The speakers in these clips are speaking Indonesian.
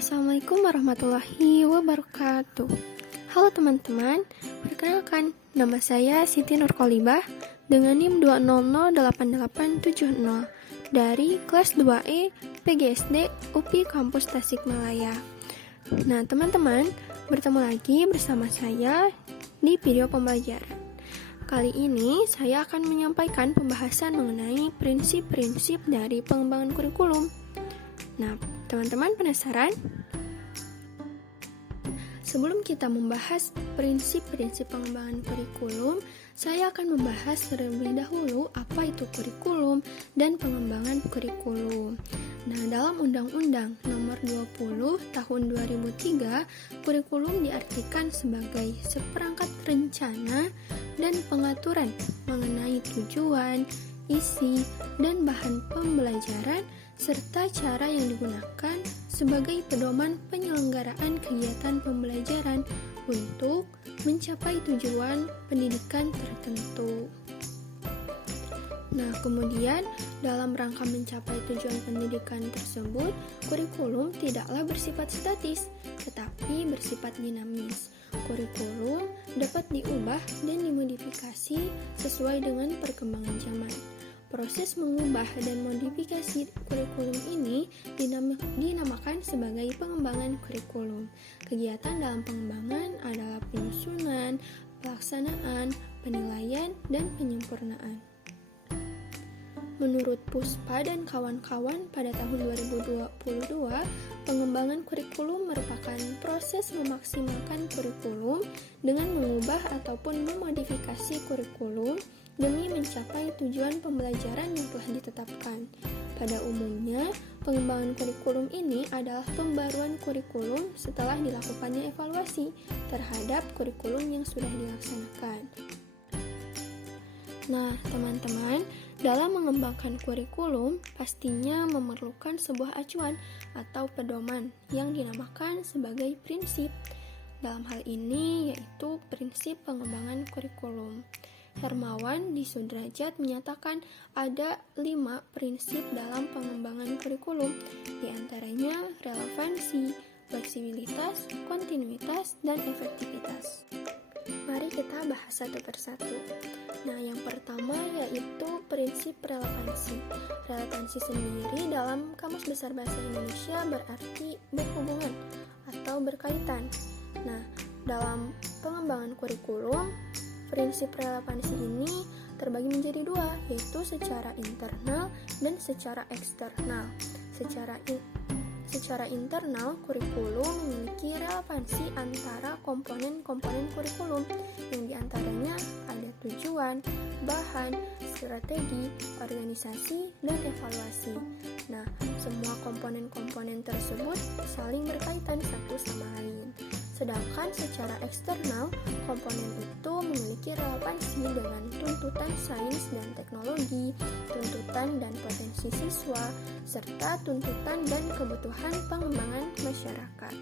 Assalamualaikum warahmatullahi wabarakatuh. Halo teman-teman, perkenalkan, nama saya Siti Nurkolibah dengan NIM 2008870 dari kelas 2E PGSD UPI Kampus Tasikmalaya. Nah teman-teman, bertemu lagi bersama saya di video pembelajaran. Kali ini saya akan menyampaikan pembahasan mengenai prinsip-prinsip dari pengembangan kurikulum. Nah, teman-teman penasaran? Sebelum kita membahas prinsip-prinsip pengembangan kurikulum, saya akan membahas terlebih dahulu apa itu kurikulum dan pengembangan kurikulum. Nah, dalam Undang-Undang Nomor 20 Tahun 2003, kurikulum diartikan sebagai seperangkat rencana dan pengaturan mengenai tujuan, isi, dan bahan pembelajaran serta cara yang digunakan sebagai pedoman penyelenggaraan kegiatan pembelajaran untuk mencapai tujuan pendidikan tertentu. Nah, kemudian dalam rangka mencapai tujuan pendidikan tersebut, kurikulum tidaklah bersifat statis, tetapi bersifat dinamis. Kurikulum dapat diubah dan dimodifikasi sesuai dengan perkembangan zaman. Proses mengubah dan modifikasi kurikulum ini dinamakan sebagai pengembangan kurikulum. Kegiatan dalam pengembangan adalah penyusunan, pelaksanaan, penilaian, dan penyempurnaan. Menurut Puspa dan kawan-kawan pada tahun 2022, pengembangan kurikulum merupakan proses memaksimalkan kurikulum dengan mengubah ataupun memodifikasi kurikulum demi mencapai tujuan pembelajaran yang telah ditetapkan. Pada umumnya, pengembangan kurikulum ini adalah pembaruan kurikulum setelah dilakukannya evaluasi terhadap kurikulum yang sudah dilaksanakan. Nah, teman-teman, dalam mengembangkan kurikulum, pastinya memerlukan sebuah acuan atau pedoman yang dinamakan sebagai prinsip. Dalam hal ini, yaitu prinsip pengembangan kurikulum. Hermawan di Sudrajat menyatakan ada 5 prinsip dalam pengembangan kurikulum, di antaranya relevansi, fleksibilitas, kontinuitas, dan efektivitas. Mari kita bahas satu persatu. Nah, yang pertama yaitu prinsip relevansi. Relevansi sendiri dalam Kamus Besar Bahasa Indonesia berarti berhubungan atau berkaitan. Nah, dalam pengembangan kurikulum, prinsip relevansi ini terbagi menjadi 2, yaitu secara internal dan secara eksternal. Secara internal, kurikulum memiliki relevansi antara komponen-komponen kurikulum, yang diantaranya ada tujuan, bahan, strategi, organisasi, dan evaluasi. Nah, semua komponen-komponen tersebut saling berkaitan satu sama lain. Sedangkan secara eksternal, komponen itu memiliki relevansi dengan tuntutan sains dan teknologi, tuntutan dan potensi siswa, serta tuntutan dan kebutuhan pengembangan masyarakat.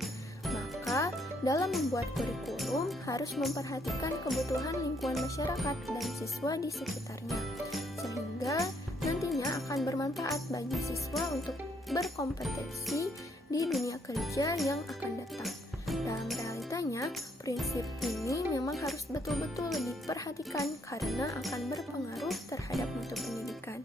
Maka, dalam membuat kurikulum harus memperhatikan kebutuhan lingkungan masyarakat dan siswa di sekitarnya, sehingga nantinya akan bermanfaat bagi siswa untuk berkompetensi di dunia kerja yang akan datang. Dalam realitanya, prinsip ini memang harus betul-betul diperhatikan karena akan berpengaruh terhadap mutu pendidikan.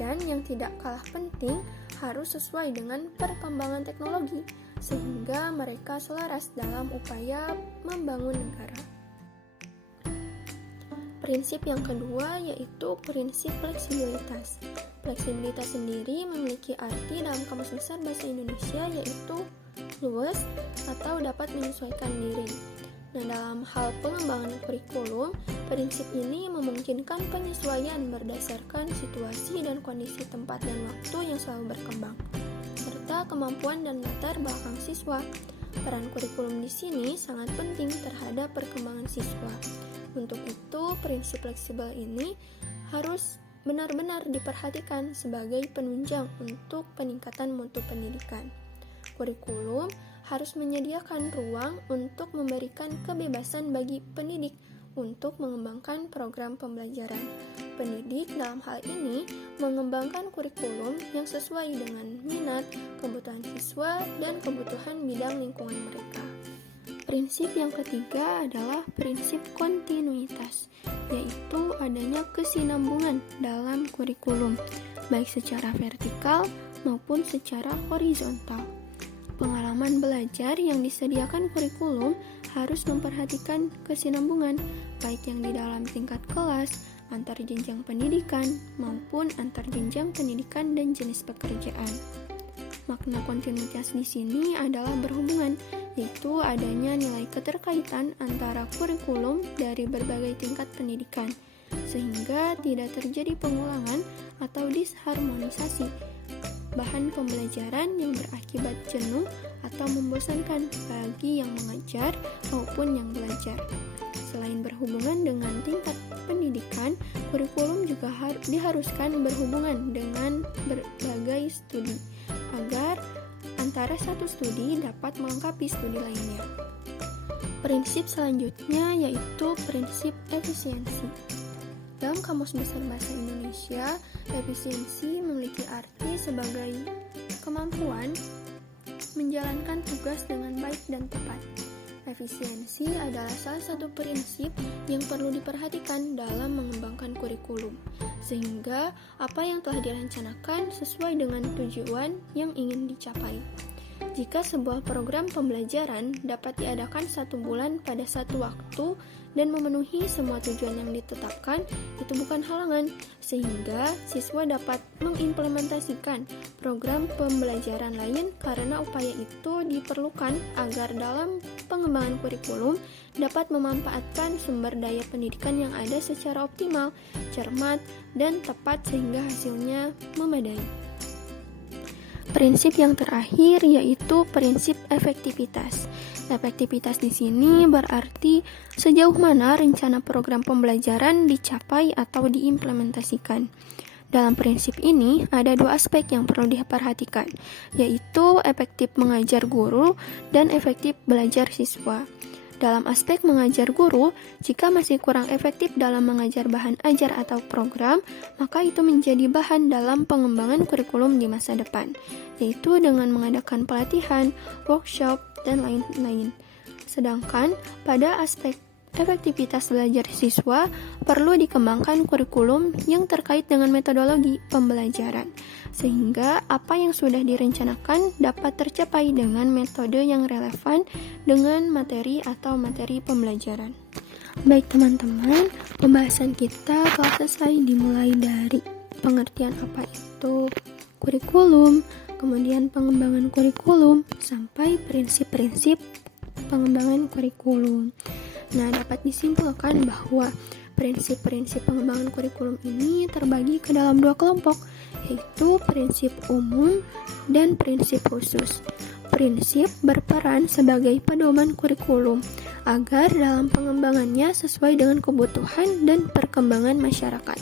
Dan yang tidak kalah penting, harus sesuai dengan perkembangan teknologi, sehingga mereka selaras dalam upaya membangun negara. Prinsip yang kedua yaitu prinsip fleksibilitas. Fleksibilitas sendiri memiliki arti dalam Kamus Besar Bahasa Indonesia yaitu luas atau dapat menyesuaikan diri. Nah, dalam hal pengembangan kurikulum, prinsip ini memungkinkan penyesuaian berdasarkan situasi dan kondisi tempat dan waktu yang selalu berkembang, serta kemampuan dan latar belakang siswa. Peran kurikulum di sini sangat penting terhadap perkembangan siswa. Untuk itu, prinsip fleksibel ini harus benar-benar diperhatikan sebagai penunjang untuk peningkatan mutu pendidikan. Kurikulum harus menyediakan ruang untuk memberikan kebebasan bagi pendidik untuk mengembangkan program pembelajaran. pendidik dalam hal ini mengembangkan kurikulum yang sesuai dengan minat, kebutuhan siswa, dan kebutuhan bidang lingkungan mereka. Prinsip yang ketiga adalah prinsip kontinuitas, yaitu adanya kesinambungan dalam kurikulum, baik secara vertikal maupun secara horizontal. Pengalaman belajar yang disediakan kurikulum harus memperhatikan kesinambungan, baik yang di dalam tingkat kelas, antar jenjang pendidikan, maupun antar jenjang pendidikan dan jenis pekerjaan. Makna kontinuitas di sini adalah berhubungan, yaitu adanya nilai keterkaitan antara kurikulum dari berbagai tingkat pendidikan, sehingga tidak terjadi pengulangan atau disharmonisasi bahan pembelajaran yang berakibat jenuh atau membosankan bagi yang mengajar maupun yang belajar. Selain berhubungan dengan tingkat pendidikan, kurikulum juga diharuskan berhubungan dengan berbagai studi, agar antara satu studi dapat melengkapi studi lainnya. Prinsip selanjutnya yaitu prinsip efisiensi. Dalam Kamus Besar Bahasa Indonesia, efisiensi memiliki arti sebagai kemampuan menjalankan tugas dengan baik dan tepat. Efisiensi adalah salah satu prinsip yang perlu diperhatikan dalam mengembangkan kurikulum, sehingga apa yang telah direncanakan sesuai dengan tujuan yang ingin dicapai. Jika sebuah program pembelajaran dapat diadakan 1 bulan pada satu waktu dan memenuhi semua tujuan yang ditetapkan, itu bukan halangan, sehingga siswa dapat mengimplementasikan program pembelajaran lain karena upaya itu diperlukan agar dalam pengembangan kurikulum dapat memanfaatkan sumber daya pendidikan yang ada secara optimal, cermat, dan tepat sehingga hasilnya memadai. Prinsip yang terakhir yaitu prinsip efektivitas. Efektivitas di sini berarti sejauh mana rencana program pembelajaran dicapai atau diimplementasikan. Dalam prinsip ini ada 2 aspek yang perlu diperhatikan, yaitu efektif mengajar guru dan efektif belajar siswa. Dalam aspek mengajar guru, jika masih kurang efektif dalam mengajar bahan ajar atau program, maka itu menjadi bahan dalam pengembangan kurikulum di masa depan, yaitu dengan mengadakan pelatihan, workshop, dan lain-lain. Sedangkan pada aspek efektivitas belajar siswa, perlu dikembangkan kurikulum yang terkait dengan metodologi pembelajaran, sehingga apa yang sudah direncanakan dapat tercapai dengan metode yang relevan dengan materi atau materi pembelajaran. Baik teman-teman, pembahasan kita telah selesai dimulai dari pengertian apa itu kurikulum, kemudian pengembangan kurikulum, sampai prinsip-prinsip pengembangan kurikulum. Nah, dapat disimpulkan bahwa prinsip-prinsip pengembangan kurikulum ini terbagi ke dalam 2 kelompok, yaitu prinsip umum dan prinsip khusus. Prinsip berperan sebagai pedoman kurikulum agar dalam pengembangannya sesuai dengan kebutuhan dan perkembangan masyarakat.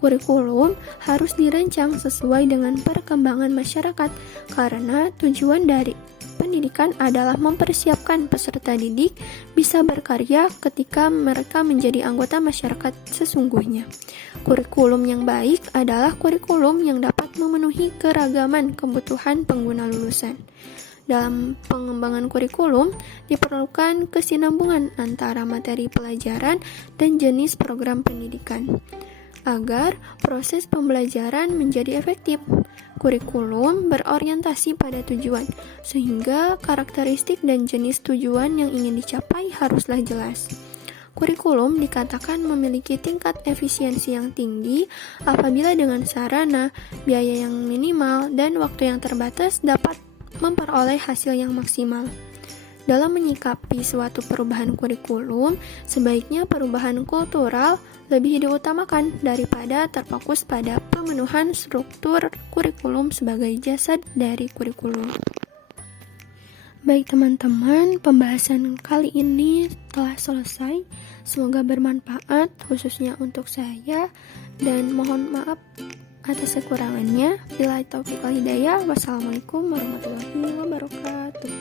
Kurikulum harus dirancang sesuai dengan perkembangan masyarakat karena tujuan dari pendidikan adalah mempersiapkan peserta didik bisa berkarya ketika mereka menjadi anggota masyarakat sesungguhnya. Kurikulum yang baik adalah kurikulum yang dapat memenuhi keragaman kebutuhan pengguna lulusan. Dalam pengembangan kurikulum, diperlukan kesinambungan antara materi pelajaran dan jenis program pendidikan agar proses pembelajaran menjadi efektif. Kurikulum berorientasi pada tujuan, sehingga karakteristik dan jenis tujuan yang ingin dicapai haruslah jelas. Kurikulum dikatakan memiliki tingkat efisiensi yang tinggi apabila dengan sarana, biaya yang minimal, dan waktu yang terbatas dapat memperoleh hasil yang maksimal. Dalam menyikapi suatu perubahan kurikulum, sebaiknya perubahan kultural lebih diutamakan daripada terfokus pada pemenuhan struktur kurikulum sebagai jasad dari kurikulum. Baik teman-teman, pembahasan kali ini telah selesai. Semoga bermanfaat khususnya untuk saya, dan mohon maaf atas kekurangannya. Billahi taufiq wal hidayah. Wassalamualaikum warahmatullahi wabarakatuh.